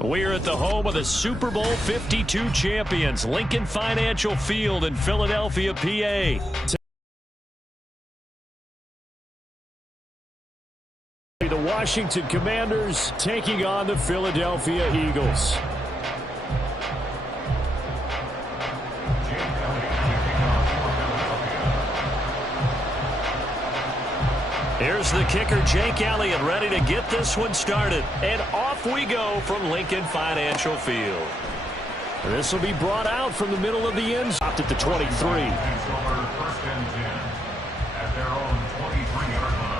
We're at the home of the Super Bowl 52 champions, Lincoln Financial Field in Philadelphia, PA. The Washington Commanders taking on the Philadelphia Eagles. Here's the kicker, Jake Elliott, ready to get this one started. And off we go from Lincoln Financial Field. This will be brought out from the middle of the end. Stopped at the 23. First and 10 at their own 23-yard line.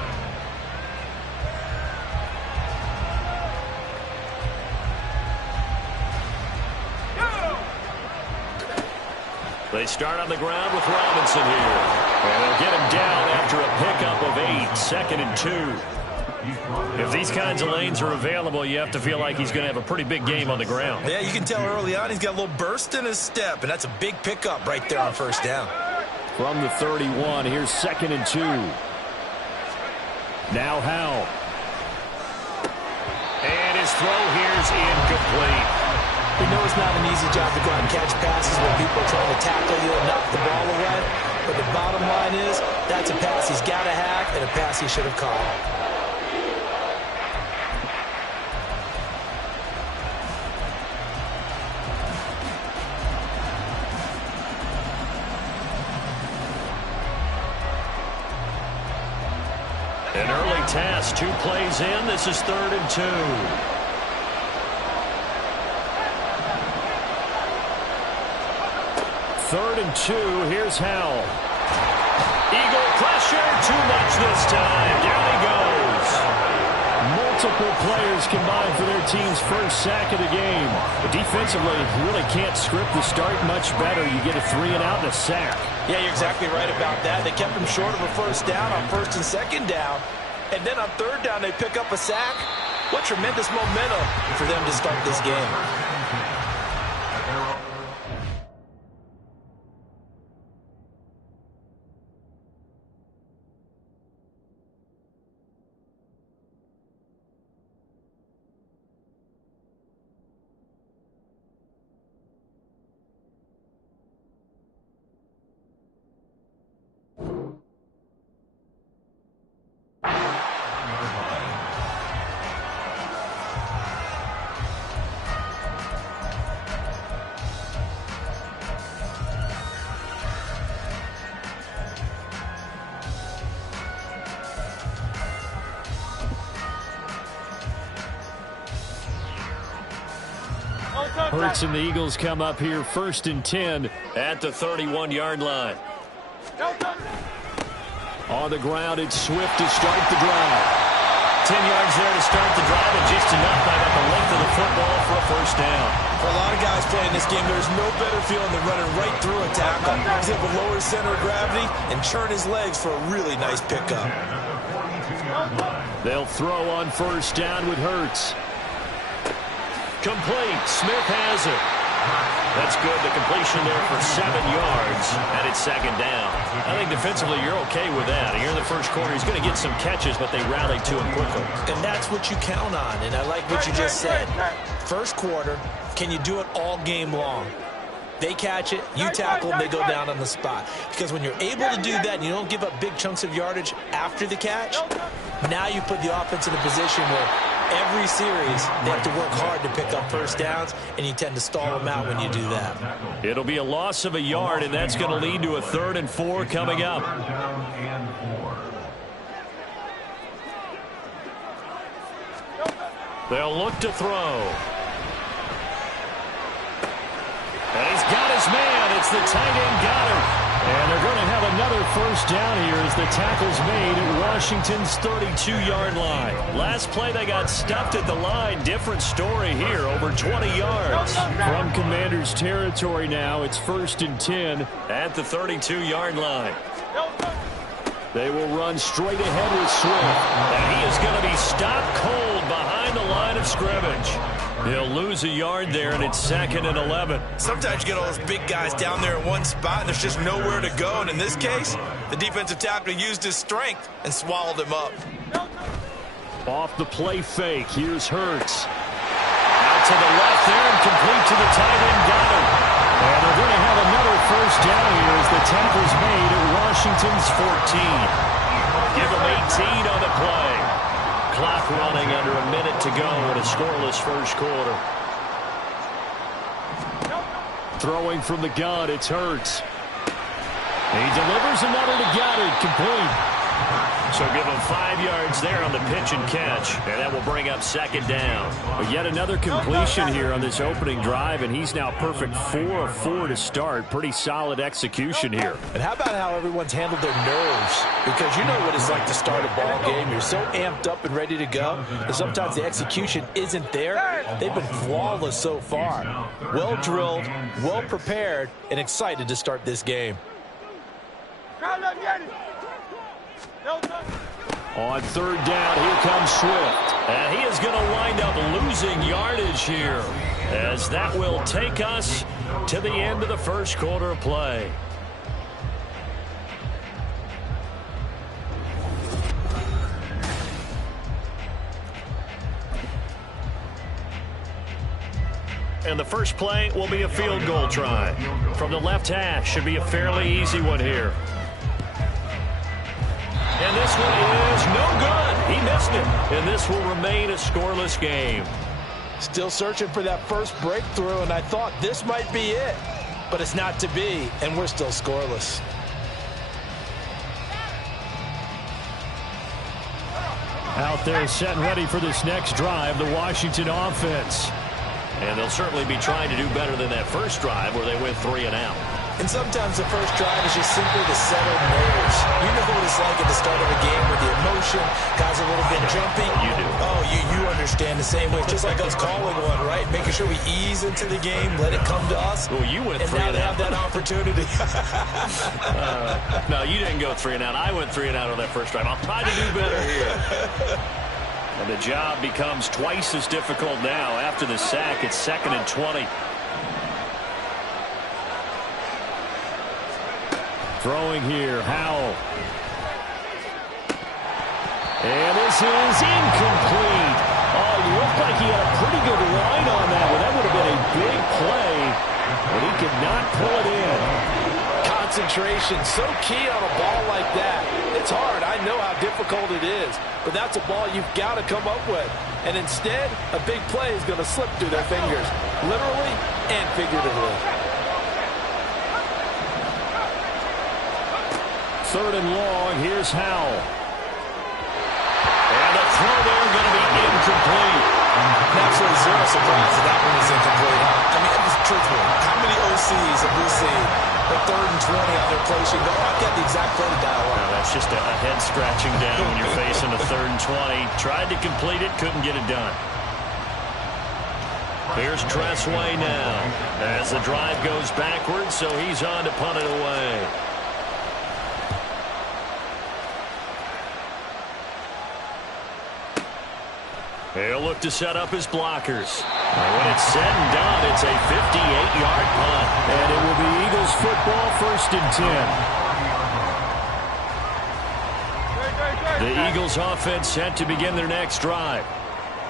They start on the ground with Robinson here. And they'll get him down after a pickup of 8, 2nd and 2. If these kinds of lanes are available, you have to feel like he's going to have a pretty big game on the ground. Yeah, you can tell early on he's got a little burst in his step, and that's a big pickup right there on first down. From the 31, here's 2nd and 2. Now Howell. And his throw here's incomplete. We know it's not an easy job to go out and catch passes when people are trying to tackle you and knock the ball away. But the bottom line is, that's a pass he's got to have and a pass he should have caught. An early task, 2 plays in. This is 3rd and 2. 3rd and 2. Here's Howell. Eagle pressure. Too much this time. Down he goes. Multiple players combined for their team's first sack of the game. But defensively, you really can't script the start much better. You get a 3 and out and a sack. Yeah, you're exactly right about that. They kept him short of a first down on 1st and 2nd down. And then on 3rd down, they pick up a sack. What tremendous momentum for them to start this game. Hurts and the Eagles come up here 1st and 10 at the 31-yard line. On the ground, it's Swift to start the drive. 10 yards there to start the drive, and just enough by about the length of the football for a first down. For a lot of guys playing this game, there's no better feeling than running right through a tackle. He's able to lower his center of gravity and churn his legs for a really nice pickup. They'll throw on first down with Hurts. Complete. Smith has it. That's good. The completion there for 7 yards, and it's 2nd down. I think defensively you're okay with that. Here in the first quarter, he's going to get some catches, but they rallied to him quickly. And that's what you count on, and I like what you just said. First quarter, can you do it all game long? They catch it, you tackle them, they go down on the spot. Because when you're able to do that and you don't give up big chunks of yardage after the catch, now you put the offense in a position where every series they have to work hard to pick up first downs, and you tend to stall them out when you do that. It'll be a loss of a yard, and that's going to lead to a 3rd and 4 coming up. They'll look to throw. And he's got his man. It's the tight end Goddard. And they're going to have another first down here as the tackle's made at Washington's 32-yard line. Last play, they got stuffed at the line. Different story here, over 20 yards. From Commanders territory now, it's 1st and 10 at the 32-yard line. They will run straight ahead with Swift. And he is going to be stopped cold behind the line of scrimmage. He'll lose a yard there, and it's 2nd and 11. Sometimes you get all those big guys down there in one spot, and there's just nowhere to go. And in this case, the defensive tackle used his strength and swallowed him up. Off the play fake, here's Hurts. Out to the left there and complete to the tight end, got him. And they're going to have another first down here as the tackle's made at Washington's 14. Give them 18 on the play. Clock running under a minute to go in a scoreless first quarter. Throwing from the gun, it's Hurts. He delivers another to Goddard, complete. So give him 5 yards there on the pitch and catch, and that will bring up second down. But yet another completion here on this opening drive, and he's now perfect 4 of 4 to start. Pretty solid execution here. And how about how everyone's handled their nerves? Because you know what it's like to start a ball game. You're so amped up and ready to go, and sometimes the execution isn't there. They've been flawless so far. Well drilled, well prepared, and excited to start this game. On third down, here comes Swift. And he is going to wind up losing yardage here, as that will take us to the end of the first quarter of play. And the first play will be a field goal try. From the left hash, should be a fairly easy one here. And this one is no good. He missed it. And this will remain a scoreless game. Still searching for that first breakthrough, and I thought this might be it. But it's not to be, and we're still scoreless. Out there set and ready for this next drive, the Washington offense. And they'll certainly be trying to do better than that first drive where they went 3 and out. And sometimes the first drive is just simply to settle nerves. You know what it's like at the start of a game with the emotion, guys are a little bit jumpy. You do. Oh, you understand the same way. Just like us calling one, right? Making sure we ease into the game, let it come to us. Well, you went 3 and out. And now they have that opportunity. No, you didn't go 3 and out. I went 3 and out on that first drive. I'll try to do better here. And the job becomes twice as difficult now. After the sack, it's 2nd and 20. Throwing here, Howell. And this is incomplete. Oh, it looked like he had a pretty good line on that one. That would have been a big play, but he could not pull it in. Concentration, so key on a ball like that. It's hard. I know how difficult it is, but that's a ball you've got to come up with. And instead, a big play is going to slip through their fingers, literally and figuratively. 3rd and long, here's Howell. And the throw there going to be incomplete. Absolutely zero surprise that that one is incomplete. I mean, truthfully, how many OCs have we seen at 3rd and 20 on their play sheet? I've got the exact play to dial up. No, that's just a head scratching down when you're facing a 3rd and 20. Tried to complete it, couldn't get it done. Here's Tressway now as the drive goes backwards, so he's on to punt it away. He'll look to set up his blockers. And when it's said and done, it's a 58-yard punt. And it will be Eagles football, 1st and 10. The Eagles offense set to begin their next drive.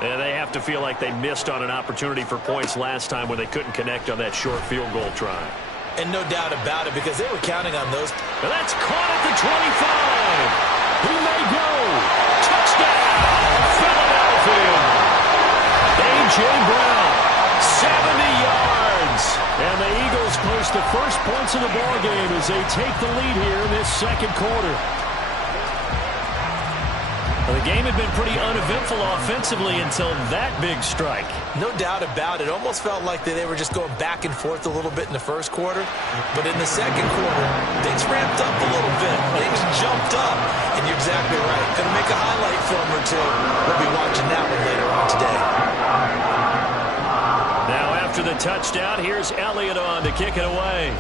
And they have to feel like they missed on an opportunity for points last time when they couldn't connect on that short field goal try. And no doubt about it, because they were counting on those. And that's caught at the 25. He may go. Touchdown, Philadelphia. A.J. Brown, 70 yards. And the Eagles post the first points of the ballgame as they take the lead here in this second quarter. Well, the game had been pretty uneventful offensively until that big strike. No doubt about it. Almost felt like they were just going back and forth a little bit in the first quarter. But in the second quarter, things ramped up a little bit. Things jumped up. And you're exactly right. Going to make a highlight film or two. We'll be watching that one later on today. Now after the touchdown, here's Elliott on to kick it away.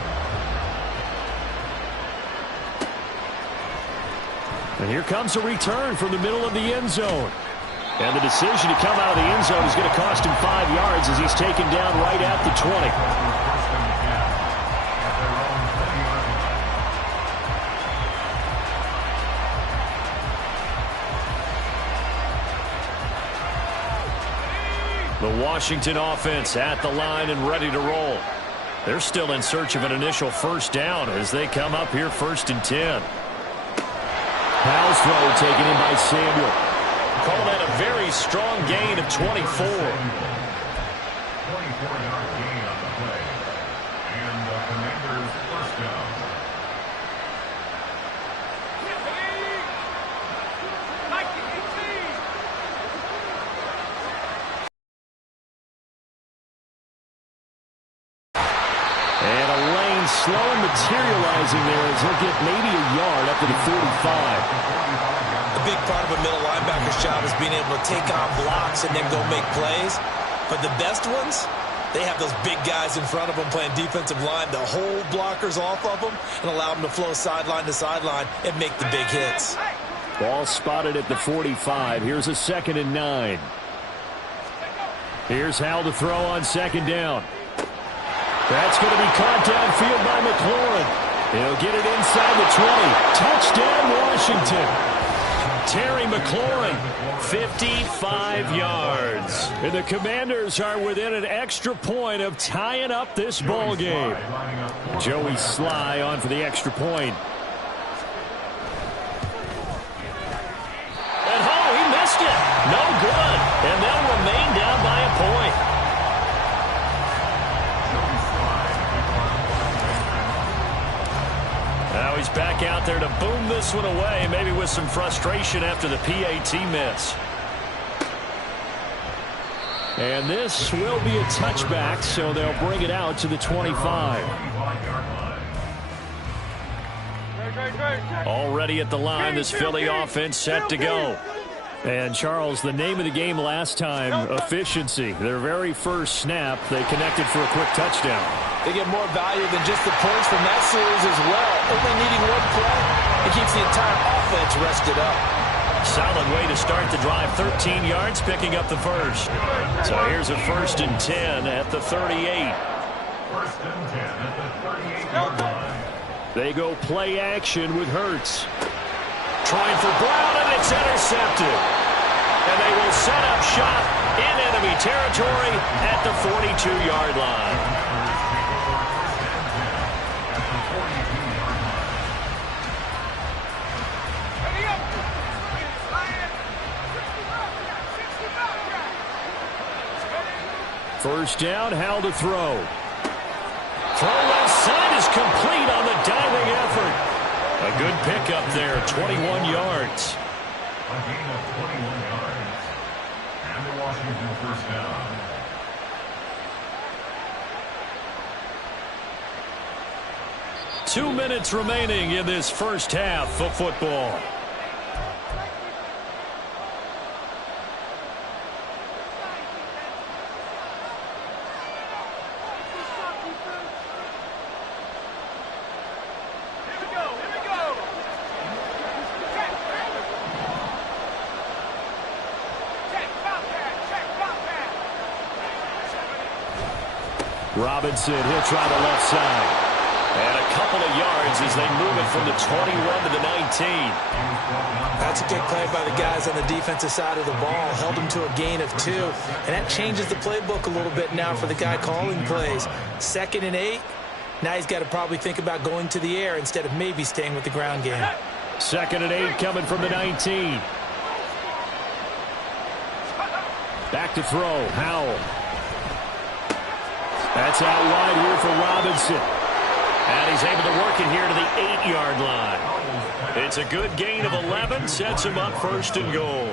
And here comes a return from the middle of the end zone. And the decision to come out of the end zone is going to cost him 5 yards as he's taken down right at the 20. The Washington offense at the line and ready to roll. They're still in search of an initial first down as they come up here 1st and 10. Powell's throw taken in by Samuel. Call that a very strong gain of 24. 24-yard gain on the play. And the Commanders' first down. And a lane slow materializing there as he'll get maybe a yard up to the 45. A big part of a middle linebacker's job is being able to take on blocks and then go make plays. But the best ones, they have those big guys in front of them playing defensive line to hold blockers off of them and allow them to flow sideline to sideline and make the big hits. Ball spotted at the 45. Here's a 2nd and 9. Here's Howell to throw on 2nd down. That's going to be caught downfield by McLaurin. He'll get it inside the 20. Touchdown, Washington. Terry McLaurin, 55 yards. And the Commanders are within an extra point of tying up this ball game. Joey Sly on for the extra point. And he missed it. No good. And they'll remain down by a point. Now he's back out there to boom this one away, maybe with some frustration after the PAT miss. And this will be a touchback, so they'll bring it out to the 25. Already at the line, this Philly offense set to go. And, Charles, the name of the game last time, efficiency. Their very first snap, they connected for a quick touchdown. They get more value than just the points from that series as well. Only needing one play, it keeps the entire offense rested up. Solid way to start the drive. 13 yards, picking up the first. So here's a 1st and 10 at the 38. 1st and 10 at the 38-yard line. They go play action with Hurts. Trying for Brown, and it's intercepted. And they will set up shop in enemy territory at the 42-yard line. First down, Howell to throw. Throw left side is complete on the diving effort. A good pickup there, 21 yards. A gain of 21 yards. And the Washington first down. Two minutes remaining in this first half of football. Robinson, he'll try the left side. And a couple of yards as they move it from the 21 to the 19. That's a good play by the guys on the defensive side of the ball. Held them to a gain of 2. And that changes the playbook a little bit now for the guy calling plays. 2nd and 8. Now he's got to probably think about going to the air instead of maybe staying with the ground game. 2nd and 8 coming from the 19. Back to throw, Howell. That's out wide here for Robinson. And he's able to work it here to the 8-yard line. It's a good gain of 11, sets him up 1st and goal.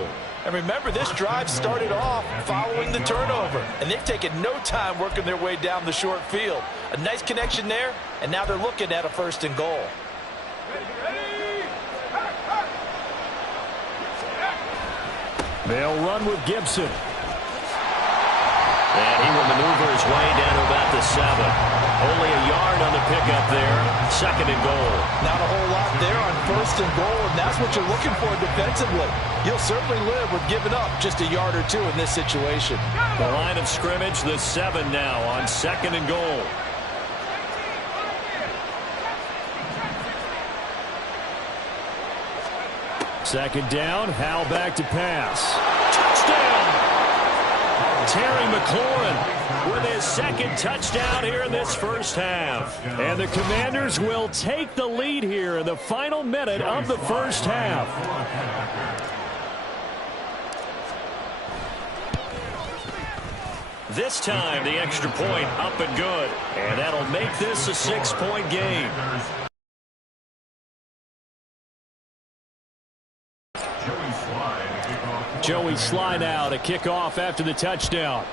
And remember, this drive started off following the turnover. And they've taken no time working their way down the short field. A nice connection there, and now they're looking at a 1st and goal. They'll run with Gibson. And he will maneuver his way down to about the 7. Only a yard on the pickup there. 2nd and goal. Not a whole lot there on 1st and goal, and that's what you're looking for defensively. You'll certainly live with giving up just a yard or 2 in this situation. The line of scrimmage, the 7 now on 2nd and goal. Second down, Howell back to pass. Touchdown! Terry McLaurin with his second touchdown here in this first half. And the Commanders will take the lead here in the final minute of the first half. This time, the extra point up and good. And that'll make this a 6-point game. Joey Sly now to kick off after the touchdown.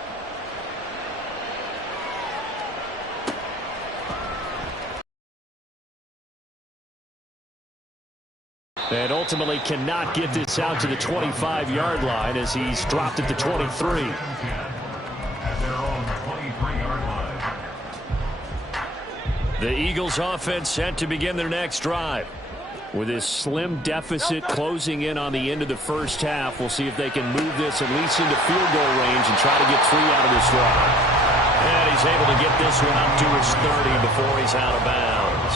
And ultimately cannot get this out to the 25-yard line as he's dropped at the 23. The Eagles offense set to begin their next drive. With this slim deficit closing in on the end of the first half, we'll see if they can move this at least into field goal range and try to get 3 out of this drive. And he's able to get this one up to his 30 before he's out of bounds.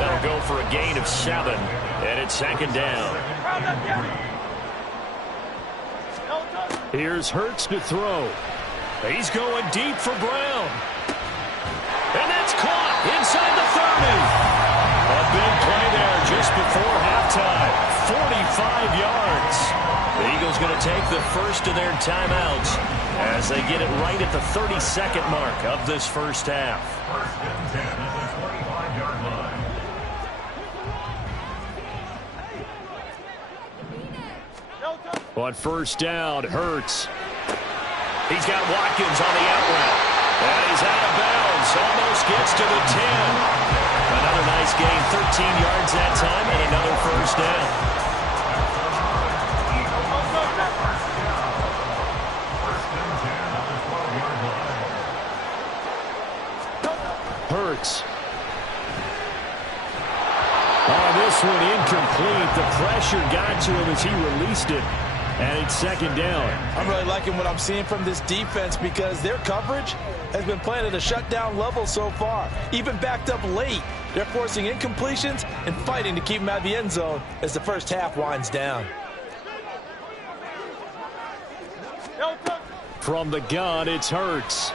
That'll go for a gain of 7, and it's second down. Here's Hurts to throw. He's going deep for Brown. And that's caught inside the 30. A big play there just before halftime. 45 yards. The Eagles going to take the first of their timeouts as they get it right at the 32nd mark of this first half. First and 10 at the 25-yard line. On first down, Hurts. He's got Watkins on the out route. And he's out of bounds. Almost gets to the 10. Another nice gain. 13 yards that time and another first down. Hurts. Oh, this one incomplete. The pressure got to him as he released it. And it's second down. I'm really liking what I'm seeing from this defense because their coverage has been playing at a shutdown level so far. Even backed up late, they're forcing incompletions and fighting to keep them out of the end zone as the first half winds down. From the gun, it's Hurts.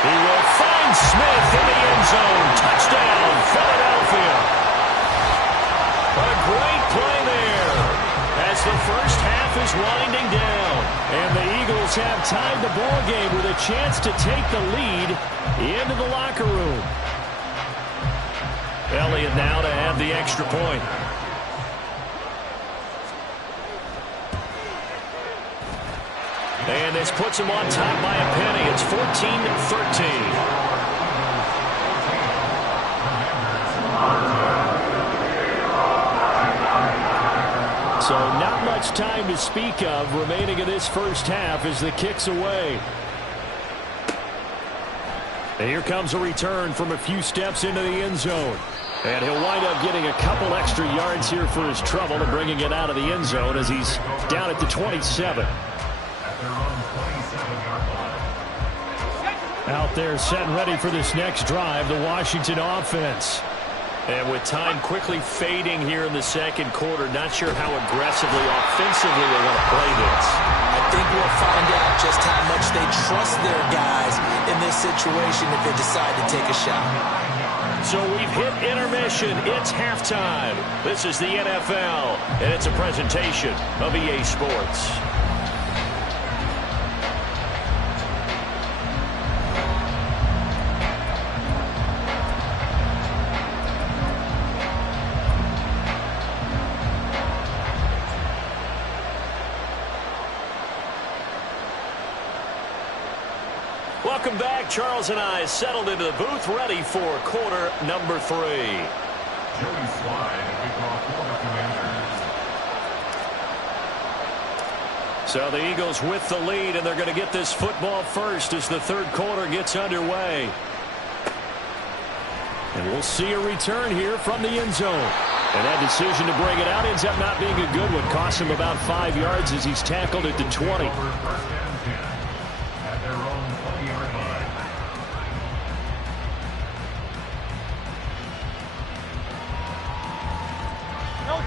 He will find Smith in the end zone. Touchdown, Philadelphia. A great play there as the first half is winding down. And the Eagles have tied the ball game with a chance to take the lead into the locker room. Elliott now to add the extra point. And this puts him on top by a penny. It's 14-13. So not much time to speak of remaining in this first half as the kick's away. And here comes a return from a few steps into the end zone. And he'll wind up getting a couple extra yards here for his trouble and bringing it out of the end zone as he's down at the 27. Out there set and ready for this next drive, the Washington offense. And with time quickly fading here in the second quarter, not sure how aggressively, offensively they want to play this. I think we'll find out just how much they trust their guys in this situation if they decide to take a shot. So we've hit intermission. It's halftime. This is the NFL, and it's a presentation of EA Sports. Welcome back. Charles and I settled into the booth, ready for quarter number 3. Joey Sly to kick off for the Commanders. So the Eagles with the lead, and they're going to get this football first as the third quarter gets underway. And we'll see a return here from the end zone. And that decision to bring it out ends up not being a good one. Cost him about 5 yards as he's tackled at the 20.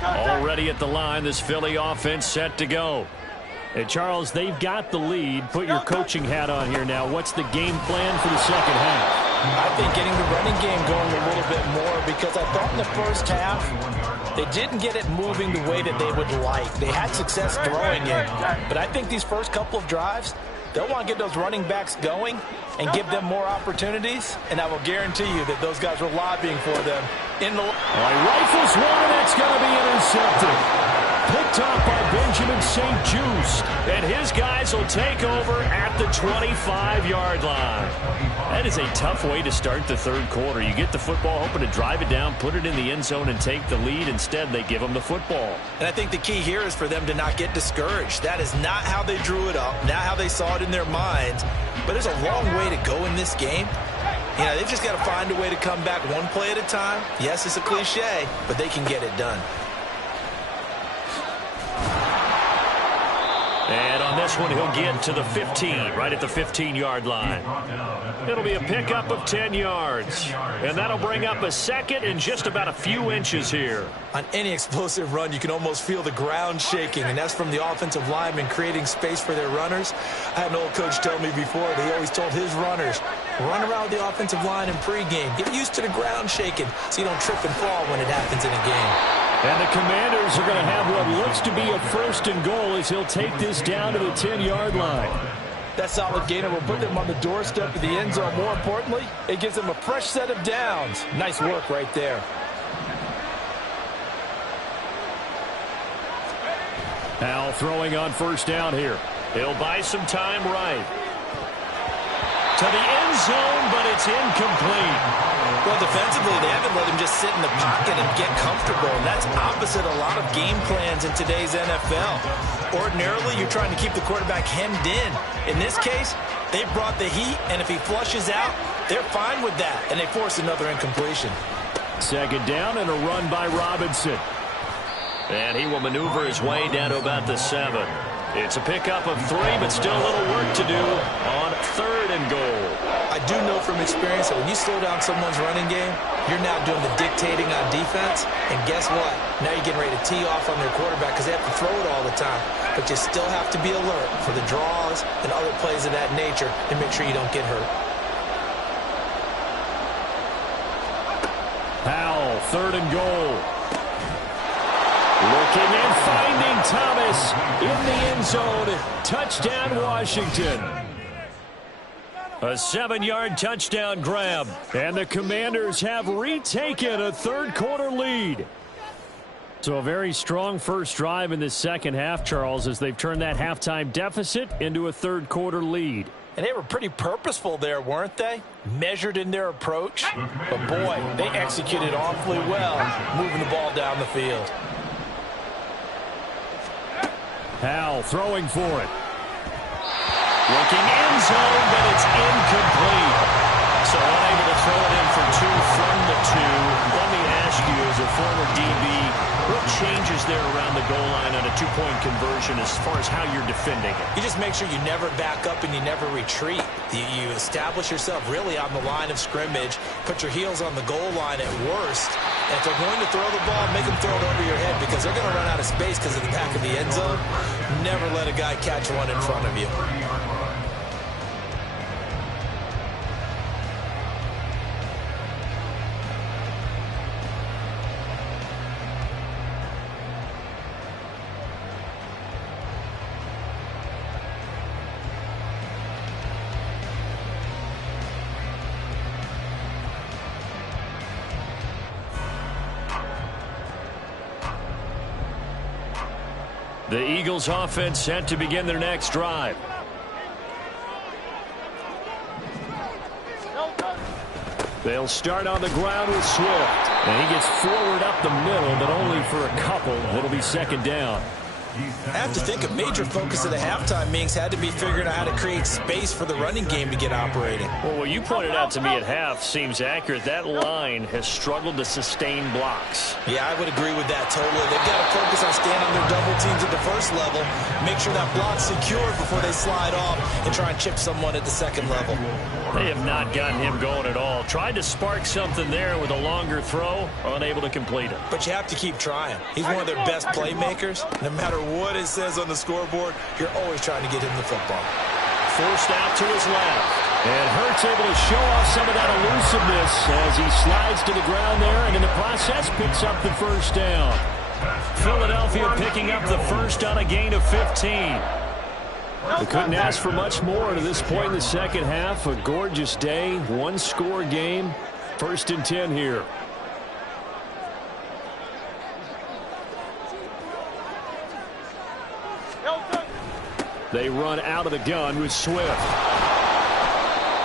Already at the line, this Philly offense set to go. And Charles, they've got the lead. Put your coaching hat on here now. What's the game plan for the second half? I think getting the running game going a little bit more, because I thought in the first half they didn't get it moving the way that they would like. They had success throwing it, but I think these first couple of drives, they'll want to get those running backs going and give them more opportunities, and I will guarantee you that those guys were lobbying for them in the... All right, rifles one, and it's going to be intercepted. Picked off by Benjamin St. Juice, and his guys will take over at the 25-yard line. That is a tough way to start the third quarter. You get the football, hoping to drive it down, put it in the end zone, and take the lead. Instead, they give them the football. And I think the key here is for them to not get discouraged. That is not how they drew it up, not how they saw it in their minds. But there's a long way to go in this game. You know, they've just got to find a way to come back one play at a time. Yes, it's a cliche, but they can get it done. And on this one, he'll get to the 15, right at the 15-yard line. It'll be a pickup of 10 yards. And that'll bring up a second and just about a few inches here. On any explosive run, you can almost feel the ground shaking, and that's from the offensive linemen creating space for their runners. I had an old coach tell me before that he always told his runners, run around the offensive line in pregame. Get used to the ground shaking so you don't trip and fall when it happens in a game. And the Commanders are going to have what looks to be a first and goal as he'll take this down to the 10-yard line. That solid gainer will put them on the doorstep of the end zone. More importantly, it gives them a fresh set of downs. Nice work right there. Now throwing on first down here. He'll buy some time right. To the end zone, but it's incomplete. Well, defensively, they haven't let him just sit in the pocket and get comfortable, and that's opposite a lot of game plans in today's NFL. Ordinarily, you're trying to keep the quarterback hemmed in. In this case, they brought the heat, and if he flushes out, they're fine with that, and they force another incompletion. Second down and a run by Robinson. And he will maneuver his way down to about the 7. It's a pickup of 3, but still a little work to do on third and goal. I do know from experience that when you slow down someone's running game, you're now doing the dictating on defense. And guess what? Now you're getting ready to tee off on their quarterback because they have to throw it all the time. But you still have to be alert for the draws and other plays of that nature and make sure you don't get hurt. Powell, third and goal. Looking and finding Thomas in the end zone. Touchdown, Washington. A 7-yard touchdown grab. And the Commanders have retaken a third-quarter lead. So a very strong first drive in the second half, Charles, as they've turned that halftime deficit into a third-quarter lead. And they were pretty purposeful there, weren't they? Measured in their approach. But, boy, they executed awfully well, moving the ball down the field. Powell throwing for it. Looking end zone, but it's incomplete. So unable to throw it in for 2 from the 2. Let me ask you, as a former DB, what changes there around the goal line on a 2-point conversion as far as how you're defending it? You just make sure you never back up and you never retreat. You establish yourself really on the line of scrimmage, put your heels on the goal line at worst, and if they're going to throw the ball, make them throw it over your head because they're going to run out of space because of the back of the end zone. Never let a guy catch one in front of you. The Eagles offense set to begin their next drive. They'll start on the ground with Swift. And he gets forward up the middle, but only for a couple. It'll be second down. I have to think a major focus of the halftime meetings had to be figuring out how to create space for the running game to get operating. Well, what you pointed out to me at half seems accurate. That line has struggled to sustain blocks. Yeah, I would agree with that totally. They've got to focus on staying on their double teams at the first level, make sure that block's secured before they slide off and try and chip someone at the second level. They have not gotten him going at all. Tried to spark something there with a longer throw, unable to complete it. But you have to keep trying. He's one of their best playmakers. No matter what it says on the scoreboard, you're always trying to get him the football. Forced out to his left. And Hurts able to show off some of that elusiveness as he slides to the ground there, and in the process picks up the first down. Philadelphia picking up the first on a gain of 15. They couldn't ask for much more to this point in the second half. A gorgeous day, one-score game. 1st and 10 here. They run out of the gun with Swift.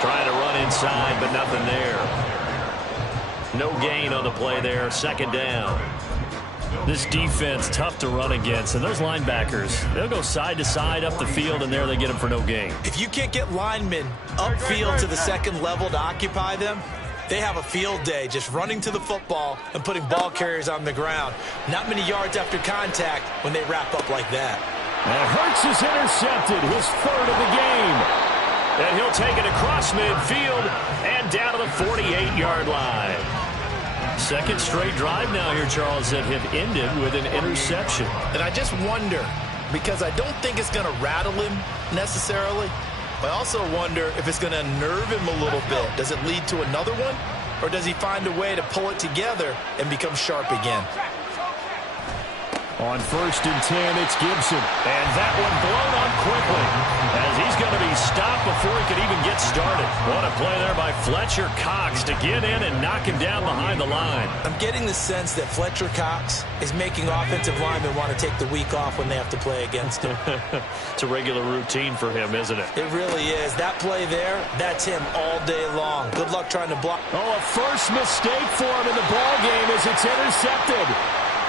Trying to run inside, but nothing there. No gain on the play there. 2nd down. This defense tough to run against, and those linebackers, they'll go side to side up the field, and there they get them for no gain. If you can't get linemen upfield to the second level to occupy them, they have a field day just running to the football and putting ball carriers on the ground. Not many yards after contact when they wrap up like that. And Hurts is intercepted, his 3rd of the game. And he'll take it across midfield and down to the 48-yard line. 2nd straight drive now here, Charles, that have ended with an interception. And I just wonder, because I don't think it's going to rattle him necessarily, but I also wonder if it's going to unnerve him a little bit. Does it lead to another one? Or does he find a way to pull it together and become sharp again? On 1st and 10, it's Gibson. And that one blown up quickly as he's going to be stopped before he could even get started. What a play there by Fletcher Cox to get in and knock him down behind the line. I'm getting the sense that Fletcher Cox is making offensive linemen want to take the week off when they have to play against him. It's a regular routine for him, isn't it? It really is. That play there, that's him all day long. Good luck trying to block. Oh, a first mistake for him in the ball game as it's intercepted.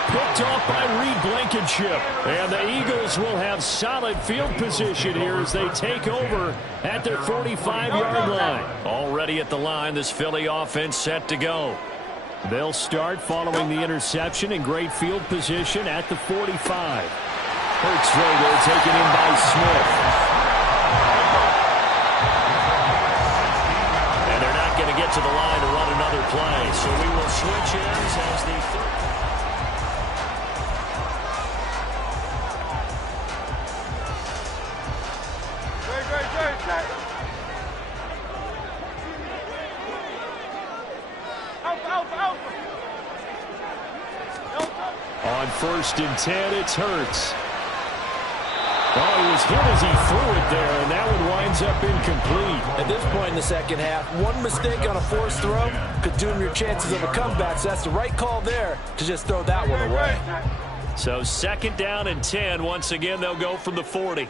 Picked off by Reed Blankenship. And the Eagles will have solid field position here as they take over at their 45-yard line. Already at the line, this Philly offense set to go. They'll start following the interception in great field position at the 45. Hurts there, taken in by Smith. And they're not going to get to the line to run another play. So we will switch ends as the third. On 1st and 10, it's Hurts. Oh, he was hit as he threw it there, and that one winds up incomplete. At this point in the second half, one mistake on a forced throw could doom your chances of a comeback, so that's the right call there to just throw that one away. So 2nd down and 10. Once again, they'll go from the 40.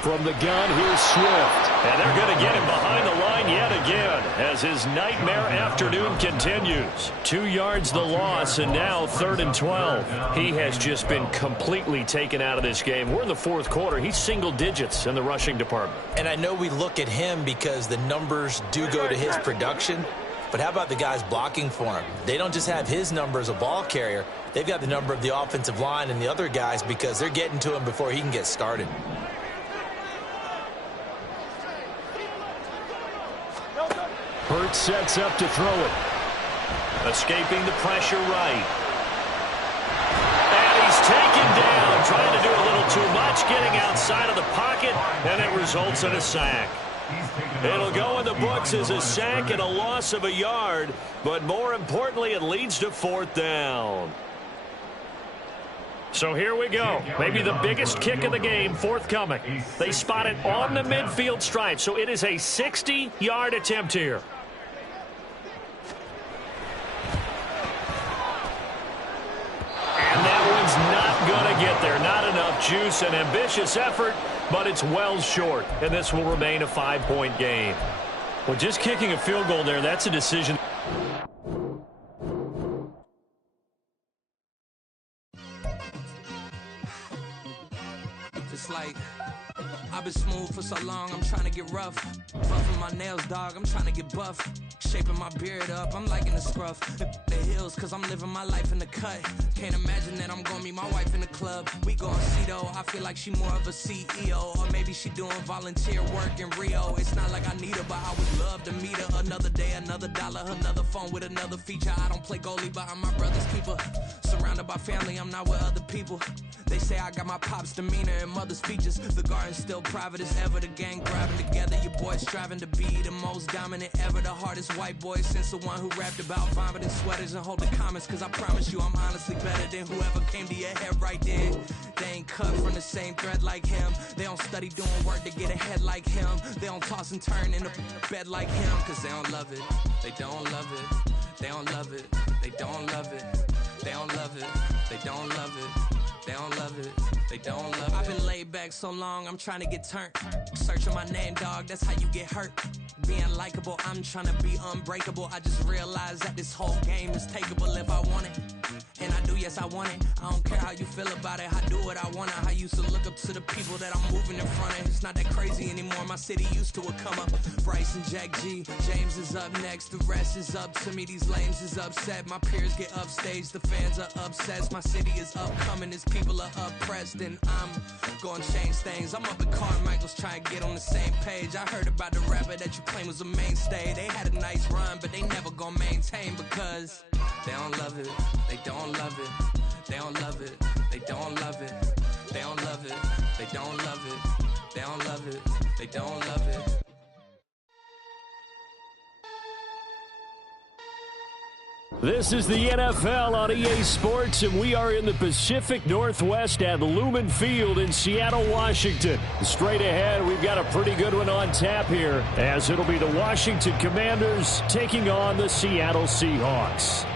From the gun, here's Swift. And they're going to get him behind the line yet again as his nightmare afternoon continues. 2 yards the loss, and now 3rd and 12. He has just been completely taken out of this game. We're in the 4th quarter. He's single digits in the rushing department. And I know we look at him because the numbers do go to his production. But how about the guys blocking for him? They don't just have his number as a ball carrier. They've got the number of the offensive line and the other guys because they're getting to him before he can get started. Hurts sets up to throw it. Escaping the pressure right. And he's taken down, trying to do a little too much, getting outside of the pocket, and it results in a sack. It'll go in the books as a sack and a loss of a yard, but more importantly, it leads to 4th down. So here we go. Maybe the biggest kick of the game forthcoming. They spot it on the midfield stripe, so it is a 60-yard attempt here. And that one's not going to get there. Not enough juice, an ambitious effort, but it's well short, and this will remain a 5-point game. Well, just kicking a field goal there, that's a decision. Just like I've been smooth for so long, I'm trying to get rough. Buffing my nails, dog, I'm trying to get buff. Shaping my beard up, I'm liking the scruff. The hills, cause I'm living my life in the cut. Can't imagine that I'm gonna meet my wife in the club. We gon' see though, I feel like she more of a CEO. Or maybe she doing volunteer work in Rio. It's not like I need her, but I would love to meet her. Another day, another dollar, another phone with another feature. I don't play goalie, but I'm my brother's keeper. Surrounded by family, I'm not with other people. They say I got my pop's demeanor and mother's features. The garden's still private as ever. The gang grabbing together. Your boys striving to be the most dominant ever. The hardest white boy since the one who rapped about vomiting sweaters and holding comments. Cause I promise you I'm honestly better than whoever came to your head right there. They ain't cut from the same thread like him. They don't study doing work to get ahead like him. They don't toss and turn in a bed like him. Cause they don't love it. They don't love it. They don't love it. They don't love it. They don't love it. They don't love it. They don't love it. They don't love it. I've been laid back so long, I'm trying to get turned. Searching my name, dog, that's how you get hurt. Being likable, I'm trying to be unbreakable. I just realized that this whole game is takeable if I want it. And I do, yes, I want it. I don't care how you feel about it. I do what I want it. I used to look up to the people that I'm moving in front of. It's not that crazy anymore. My city used to a come up. Bryce and Jack G. James is up next. The rest is up to me. These lames is upset. My peers get upstage. The fans are obsessed. My city is upcoming. These people are oppressed. And I'm gonna change things. I'm up at Carmichael's trying to get on the same page. I heard about the rapper that you claim was a mainstay. They had a nice run, but they never gonna maintain because they don't love it. They don't love it. They don't love it. They don't love it. They don't love it. They don't love it. They don't love it. They don't love it. This is the NFL on EA Sports, and we are in the Pacific Northwest at Lumen Field in Seattle, Washington. Straight ahead, we've got a pretty good one on tap here, as it'll be the Washington Commanders taking on the Seattle Seahawks.